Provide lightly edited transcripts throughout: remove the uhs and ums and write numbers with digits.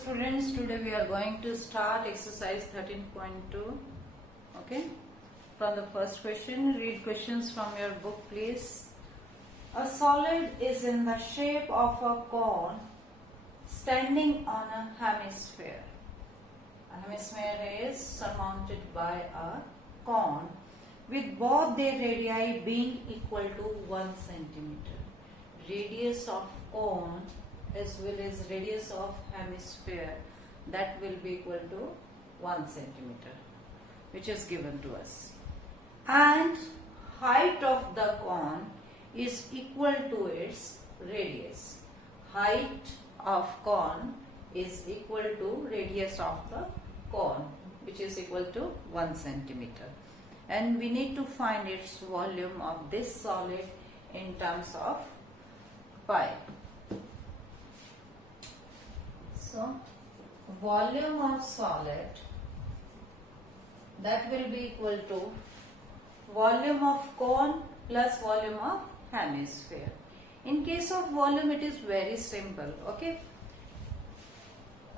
students, today we are going to start exercise 13.2. Okay, from the first question, read questions from your book please. A solid is in the shape of a cone standing on a hemisphere. A hemisphere is surmounted by a cone with both their radii being equal to 1 centimeter. Radius of cone as well as radius of hemisphere, that will be equal to 1 centimeter, which is given to us. And height of the cone is equal to its radius. Height of cone is equal to radius of the cone, which is equal to 1 centimeter. And we need to find its volume of this solid in terms of pi. So, volume of solid, that will be equal to volume of cone plus volume of hemisphere. In case of volume, it is very simple. Okay.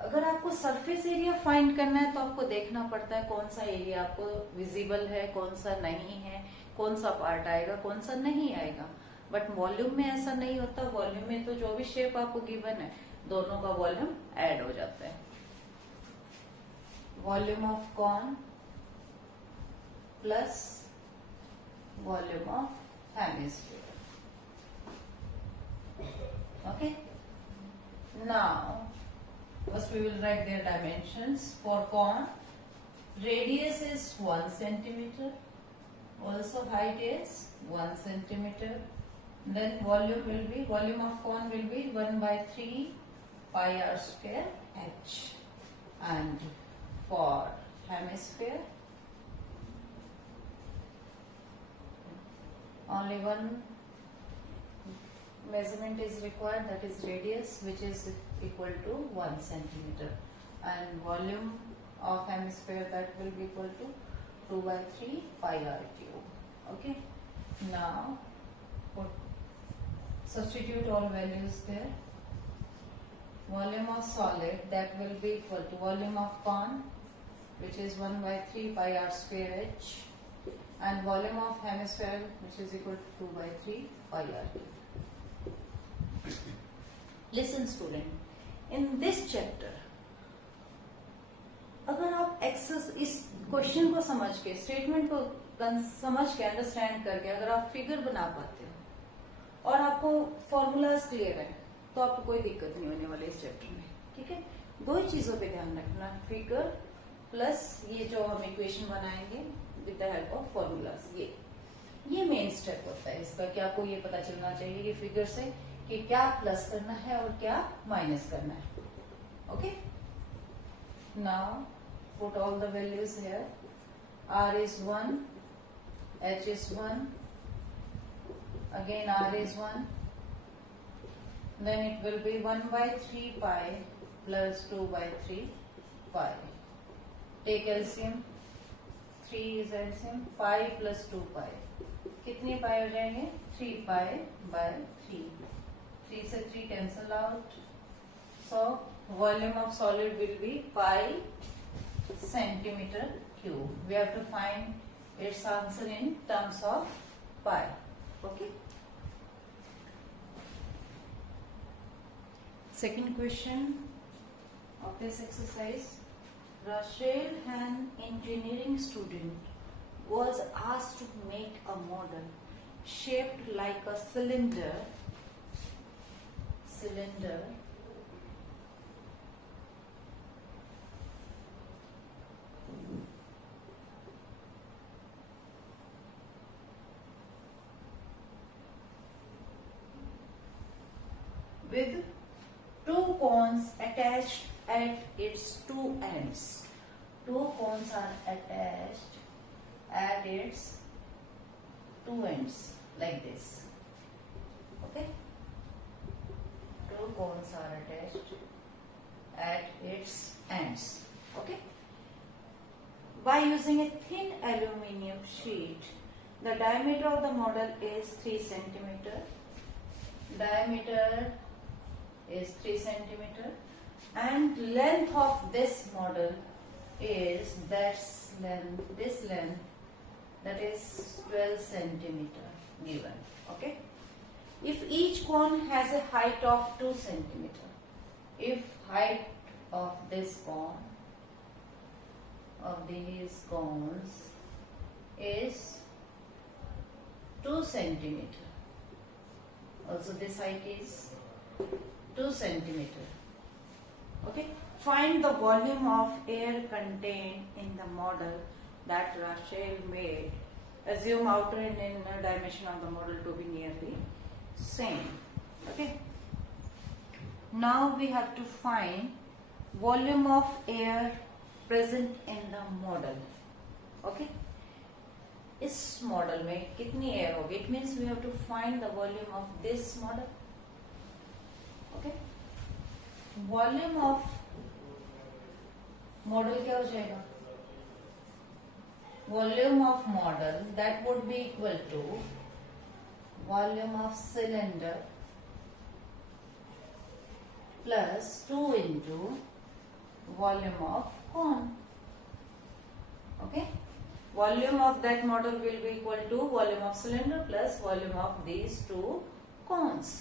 अगर आपको surface area find करना है तो आपको देखना पड़ता है कौन सा एरिया आपको विजिबल है, कौन सा नहीं है, कौन सा पार्ट आएगा, कौन सा नहीं आएगा. बट वॉल्यूम में ऐसा नहीं होता. वॉल्यूम में तो जो भी शेप आपको गिवन है दोनों का वॉल्यूम ऐड हो जाता है. Volume of cone plus volume of hemisphere. Okay. Now first we will write their dimensions. For cone, radius is 1 centimeter, also height is 1 centimeter. Then volume of cone will be 1 by 3 pi r square h. And for hemisphere, only one measurement is required, that is radius, which is equal to 1 centimeter. And volume of hemisphere, that will be equal to 2 by 3 pi r cube. Okay. Now substitute all values there. Volume of solid, that will be equal to volume of cone, which is 1 by 3 pi r square h, and volume of hemisphere, which is equal to 2 by 3 pi r cube. Listen student, in this chapter अगर आप इस question को समझ के, statement को समझ के, understand करके अगर आप फिगर बना पाते हो और आपको फॉर्मूलाज क्लियर है तो आपको कोई दिक्कत नहीं होने वाली इस चैप्टर में. ठीक है. दो ही चीजों पे ध्यान रखना, फिगर प्लस ये जो हम इक्वेशन बनाएंगे with the help of formulas. ये मेन स्टेप होता है इसका कि आपको ये पता चलना चाहिए कि फिगर से कि क्या प्लस करना है और क्या माइनस करना है. Okay. Now put all the values here. r is 1, h is 1, again r is 1, then it will be 1 by 3 pi plus 2 by 3 pi. Take LCM. 3 is LCM. pi plus 2 pi. कितने पाई हो जाएंगे? 3 pi by 3. 3 से 3 cancel out. So volume of solid will be pi centimeter cube. We have to find its answer in terms of pi. Okay. Second question of this exercise. Rachel, an engineering student, was asked to make a model shaped like a cylinder with two cones attached at its two ends. Two cones are attached at its two ends like this. Okay. Two cones are attached at its ends. Okay. By using a thin aluminium sheet, the diameter of the model is 3 centimeter. Diameter is 3 centimeter. and length of this model is this length, that is 12 centimeter given. Okay. If each cone has a height of 2 centimeter, if height of this cone, of these cones is 2 centimeter, also this height is 2 centimeter. Okay, find the volume of air contained in the model that Rachel made. Assume outer and inner dimension of the model to be nearly same. Okay, now we have to find volume of air present in the model. Okay, इस model में कितनी air होगी? It means we have to find the volume of this model. Okay, volume of model क्या हो जाएगा? Volume of model that would be equal to volume of cylinder plus 2 into volume of cone. Okay, volume of that model will be equal to volume of cylinder plus volume of these two cones.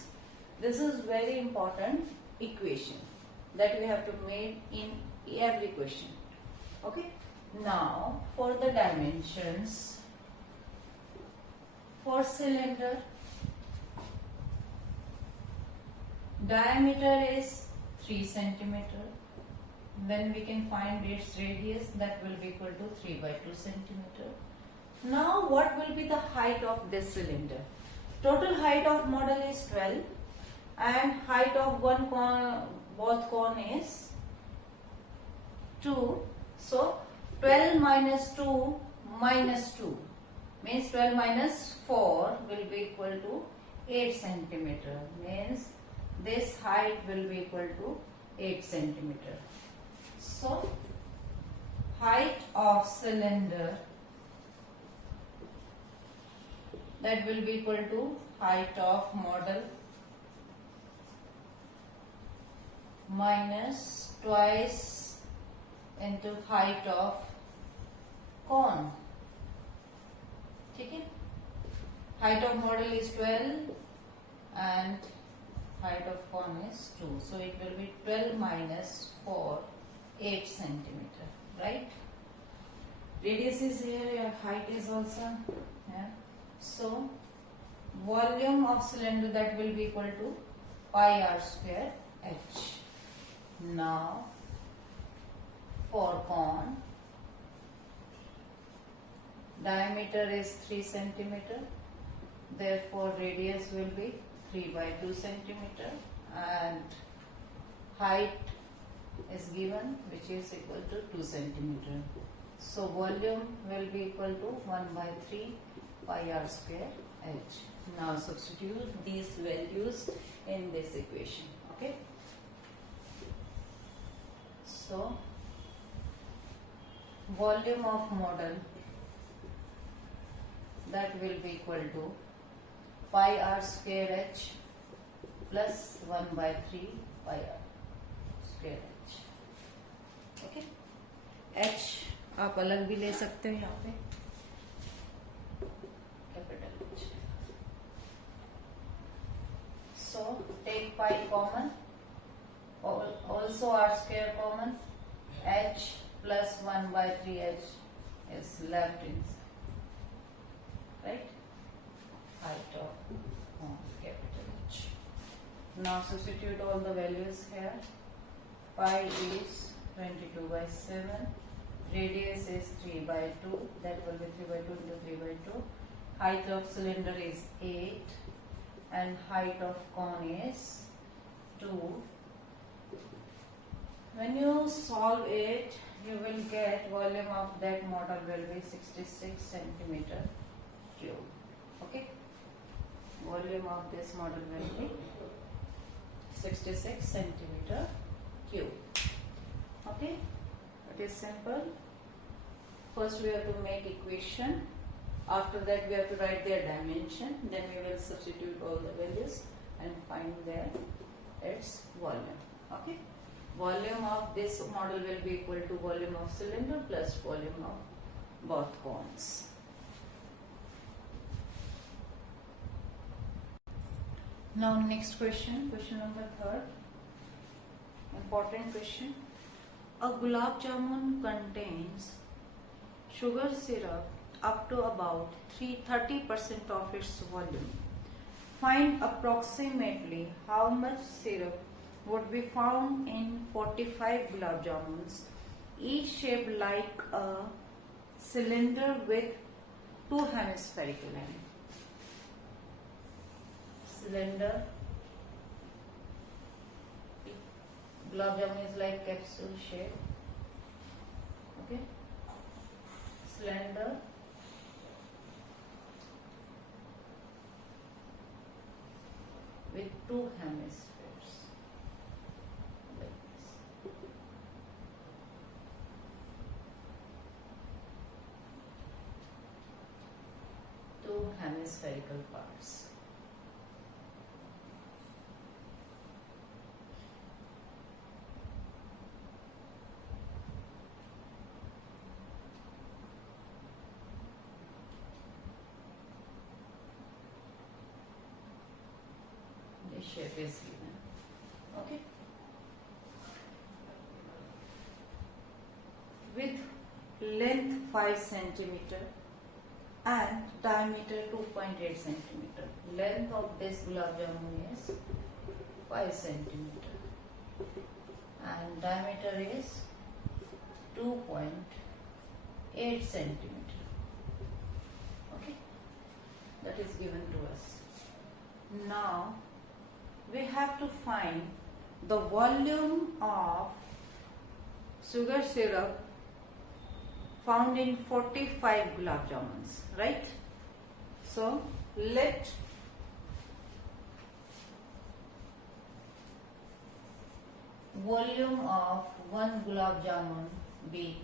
This is very important equation that we have to make in every question. Okay, now for the dimensions, for cylinder, diameter is 3 centimeter. Then we can find its radius, that will be equal to 3 by 2 centimeter. Now what will be the height of this cylinder? Total height of model is 12 and height of one cone, both cone is 2. So 12 minus 2 minus 2 means 12 minus 4 will be equal to 8 centimeter. Means this height will be equal to 8 centimeter. So height of cylinder, that will be equal to height of model minus twice into height of cone. ठीक है, height of model is 12 and height of cone is 2, so it will be 12 minus 4, 8 centimeter, right? Radius is here, your height is also here. So volume of cylinder, that will be equal to pi r square h. Now for cone, diameter is 3 centimeter, therefore radius will be 3 by 2 centimeter and height is given, which is equal to 2 centimeter. So volume will be equal to 1 by 3 pi r square h. Now substitute these values in this equation. Okay, so volume of model, that will be equal to pi r square h plus 1 by 3 pi r square h. Okay, h आप अलग भी ले सकते हो यहाँ पे, capital H. So take pi common, also r square common, h plus 1 by 3 h is left inside, right? Height of capital H. Now substitute all the values here. Pi is 22 by 7, radius is 3 by 2, that will be 3 by 2 into 3 by 2. Height of cylinder is 8 and height of cone is 2. When you solve it, you will get volume of that model will be 66 centimeter cube. Okay, volume of this model will be 66 centimeter cube. Okay, it is simple. First we have to make equation, after that we have to write their dimension, then we will substitute all the values and find their its volume. Okay, volume of this model will be equal to volume of cylinder plus volume of both cones. Now next question, question number 3rd. Important question. A gulab jamun contains sugar syrup up to about 30% of its volume. Find approximately how much syrup would be found in 45 gulab jamuns, each shaped like a cylinder with 2 hemispherical ends. Cylinder. Gulab jamun is like capsule shape. Okay. Cylinder. With 2 hemispheres. Like this. 2 hemispherical parts. Shape is given. Okay. With length 5 centimeter and diameter 2.8 centimeter. Length of this gulab jamun is 5 centimeter and diameter is 2.8 centimeter. Okay. That is given to us. Now we have to find the volume of sugar syrup found in 45 gulab jamuns, right? So let volume of 1 gulab jamun be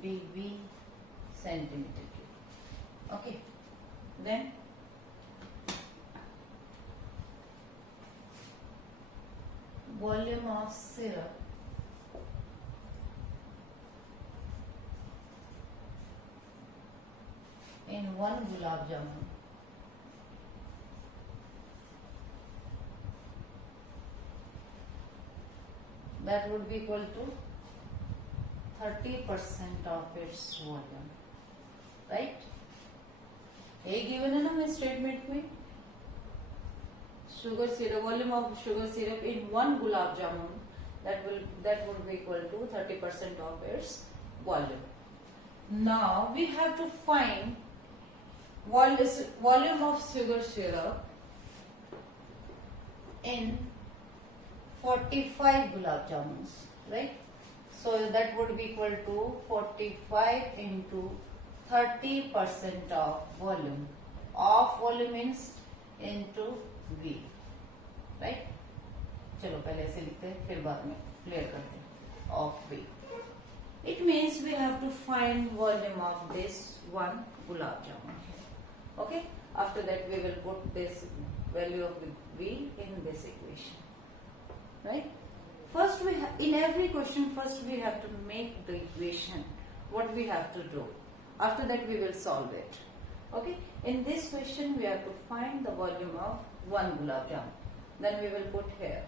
V centimeter. Okay, then volume of syrup in 1 gulab jamun that would be equal to 30% of its volume, right? A given है ना मैं statement में sugar syrup, volume of sugar syrup in 1 gulab jamun that would be equal to 30% of its volume. Now we have to find volume of sugar syrup in 45 gulab jamuns, right? So that would be equal to 45 into 30% of volume. Of volume means into V, right? चलो पहले ऐसे लिखते हैं फिर बाद में clear करते हैं. Of V. It means we have to find volume of this 1 gulab jamun. Okay. After that we will put this value of V in this equation, right? First in every question first we have to make the equation. What we have to do. After that we will solve it. Okay. In this question we have to find the volume of 1 gulab jamun. Then we will put here.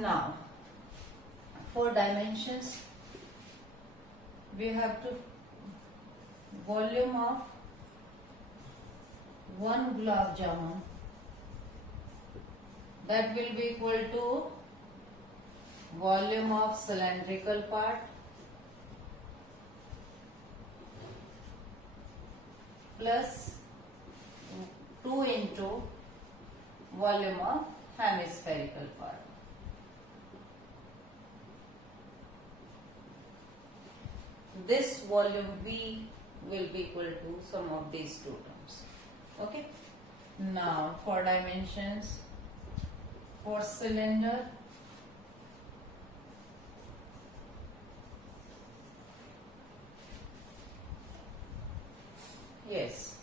Now for dimensions we have to volume of 1 gulab jamun that will be equal to volume of cylindrical part plus 2 into volume of hemispherical part. This volume V will be equal to sum of these two terms. Okay. Now for dimensions, for cylinder, yes,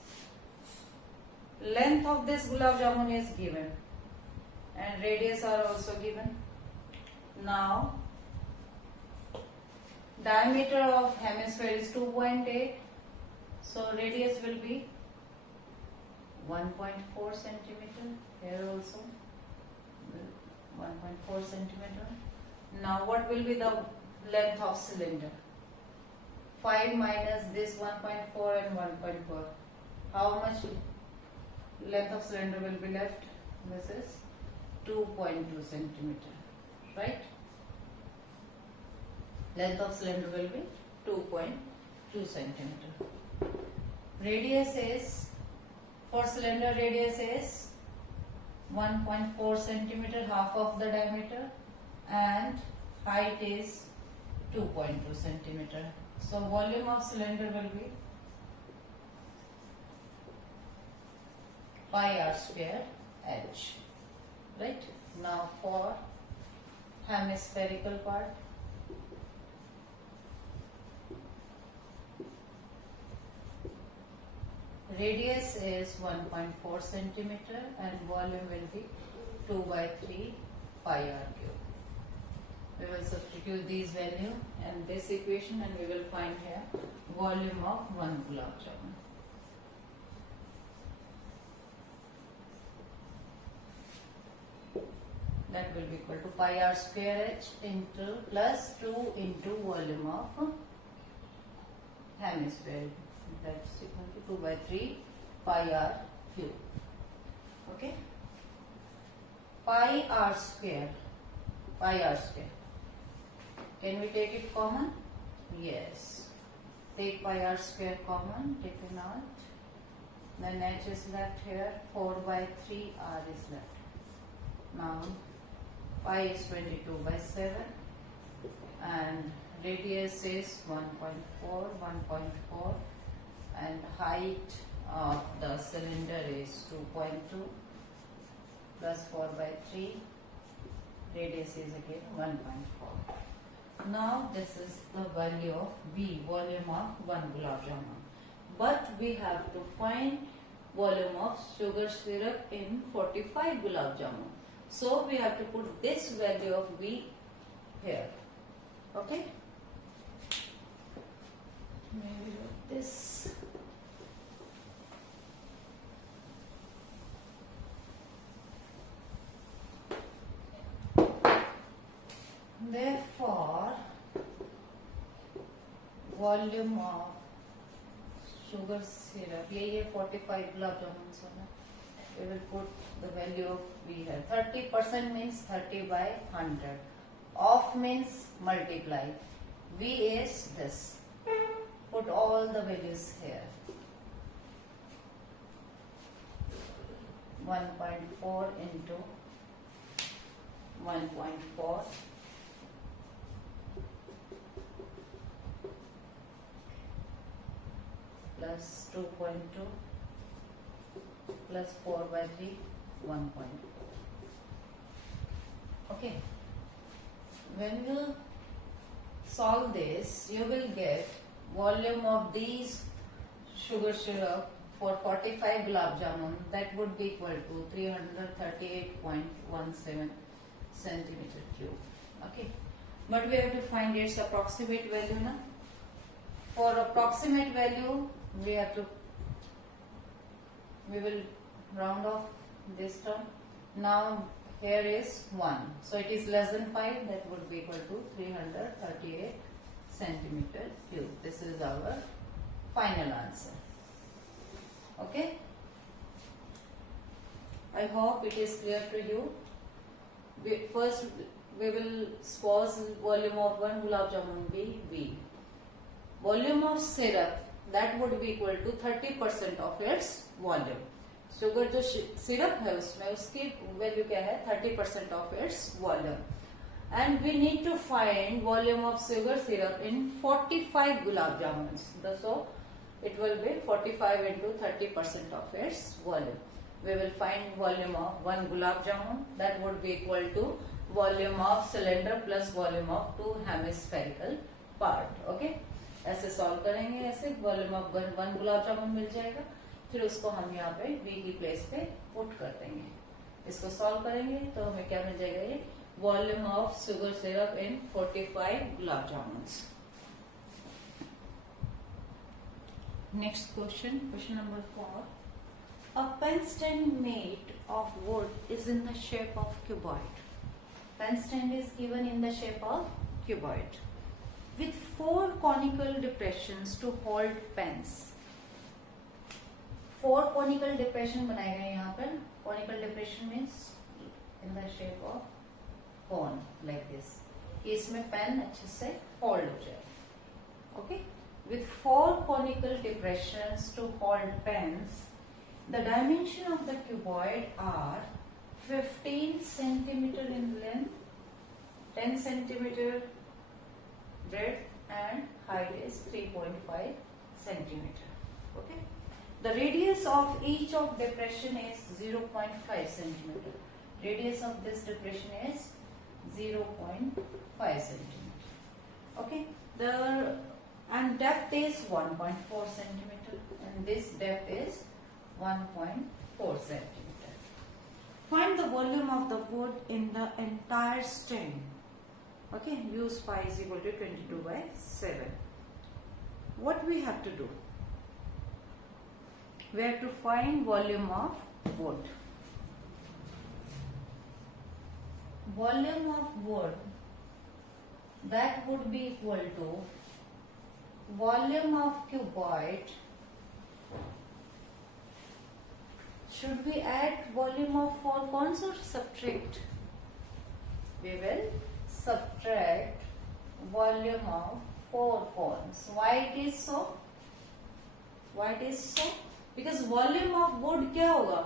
length length of this gulab jamun is given and radius are also given. Now diameter of hemisphere is 2.8, so radius will be 1.4 centimeter. Here also 1.4 centimeter. Now what will be the length of cylinder? 5 minus this 1.4 and 1.4. How much length of cylinder will be left? This is 2.2 centimeter, right? Length of cylinder will be 2.2 centimeter. Radius is, for cylinder radius is 1.4 centimeter, half of the diameter, and height is 2.2 centimeter. So volume of cylinder will be pi r square h, right? Now for hemispherical part, radius is 1.4 centimeter and volume will be 2 by 3 pi r cube. We will substitute these value in this equation and we will find here volume of 1 gulab jamun. That will be equal to pi r square h into plus 2 into volume of hemisphere. That's equal to 2 by 3 pi r cube. Okay. Pi r square. Can we take it common? Yes. Take pi r square common, take it out. Then h is left here, 4 by 3 r is left. Now pi is 22 by 7 and radius is 1.4 and height of the cylinder is 2.2 plus 4 by 3, radius is again 1.4. Now this is the value of V, volume of 1 gulab jamun. But we have to find volume of sugar syrup in 45 gulab jamun. So we have to put this value of V here. Okay? Maybe like this. Therefore, volume of sugar syrup, ये 45 gulab jamun होना. We will put the value of V here. 30% means 30 by 100. Off means multiply. V is this. Put all the values here. 1.4 into 1.4 plus 2.2 plus 4 by 3, 1.4. Okay. When you solve this, you will get volume of these sugar syrup for 45 gulab jamun, that would be equal to 338.17 centimeter cube. Okay. But we have to find its approximate value now. For approximate value, we will round off this term. Now here is 1. So it is less than 5, that would be equal to 338 centimeter cube. This is our final answer. Okay. I hope it is clear to you. First we will suppose volume of 1 gulab jamun be V. Volume of syrup, that would be equal to 30% of its volume. Sugar जो syrup है उसमें उसकी value क्या है 30% of its volume and we need to find volume of sugar syrup in 45 gulab jamun so it will be 45 into 30% of its volume. We will find volume of 1 gulab jamun, that would be equal to volume of cylinder plus volume of 2 hemispherical part. Okay, ऐसे solve करेंगे, ऐसे volume of 1 gulab jamun मिल जाएगा. फिर उसको हम यहाँ पे v की प्लेस पे पुट कर देंगे. इसको सॉल्व करेंगे तो हमें क्या मिल जाएगा, ये volume of sugar syrup in 45 gulab jamuns. Next question, question number 4. A pen stand made of wood is in the shape of cuboid. Pen stand is given in the shape of cuboid with 4 conical depressions to hold pens. 4 conical depression बनाए गए यहाँ पर. Conical depression means in the shape of cone like this. कि इसमें pen अच्छे से hold हो जाए. Okay? With 4 conical depressions to hold pens, the dimension of the cuboid are 15 centimeter in length, 10 centimeter breadth and height is 3.5 centimeter. Okay? The radius of each of depression is 0.5 centimeter. Radius of this depression is 0.5 centimeter. Okay? And depth is 1.4 centimeter and this depth is 1.4 centimeter. Find the volume of the wood in the entire stand. Okay, use pi is equal to 22/7. What we have to do? We have to find volume of wood. Volume of wood, that would be equal to volume of cuboid. Should we add volume of 4 cones or subtract? We will subtract volume of 4 cones. Why it is so? Why it is so? Because volume of wood क्या होगा,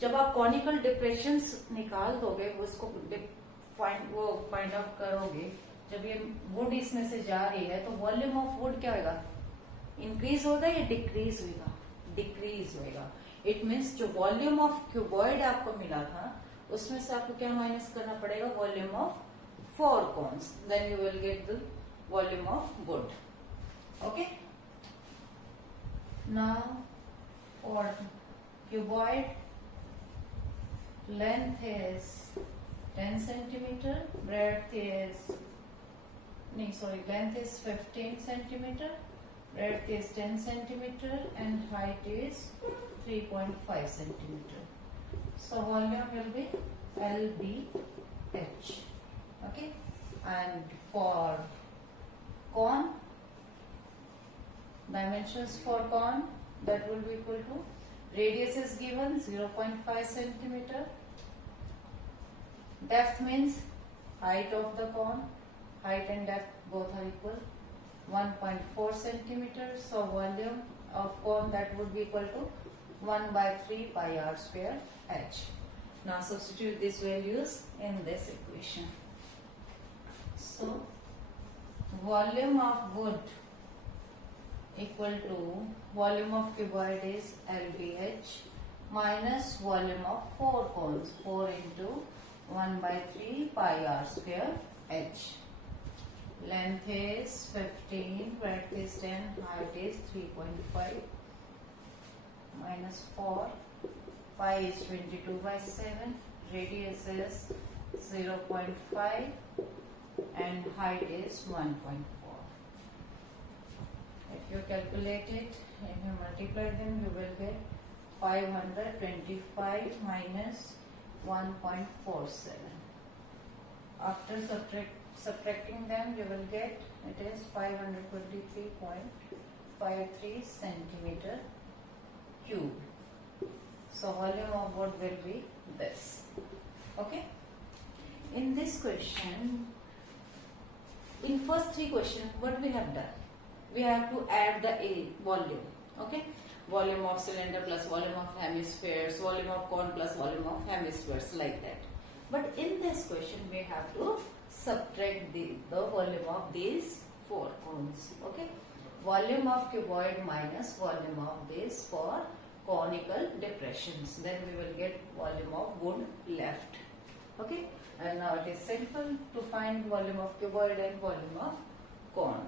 जब आप conical depressions निकाल दोगे, उसको find out करोगे, जब ये वुड इसमें से जा रही है तो वॉल्यूम ऑफ वुड क्या होगा, इंक्रीज होगा या डिक्रीज होगा? डिक्रीज होगा. इट मीन्स जो वॉल्यूम ऑफ क्यूबॉइड आपको मिला था उसमें से आपको क्या माइनस करना पड़ेगा, volume of 4 cones. Then you will get the volume of wood. Okay. Now for cuboid, length is 10 centimeter, breadth is length is 15 centimeter, breadth is 10 centimeter and height is 3.5 centimeter. So volume will be LBH. Okay, and for cone, dimensions for cone, that will be equal to, radius is given 0.5 centimeter, depth means height of the cone, height and depth both are equal, 1.4 centimeter. So volume of cone, that would be equal to 1/3 pi r square h. Now substitute these values in this equation. So volume of wood equal to volume of cuboid is LBH minus volume of 4 cones, 4 into 1/3 pi r square h. Length is 15, breadth is 10, height is 3.5 minus 4, pi is 22/7, radius is 0.5 and height is 1.4. If you calculate it, if you multiply them, you will get 525 minus 1.47. After subtracting them, you will get, it is 523.53 centimeter cube. So volume of wood will be this. Okay. In this question, in first 3 questions, what we have done? We have to add the volume. Okay. Volume of cylinder plus volume of hemispheres, volume of cone plus volume of hemispheres, like that. But in this question, we have to subtract the volume of these 4 cones. Okay. Volume of cuboid minus volume of this for conical depressions. Then we will get volume of wood left. Okay. And now it is simple to find volume of cuboid and volume of cone.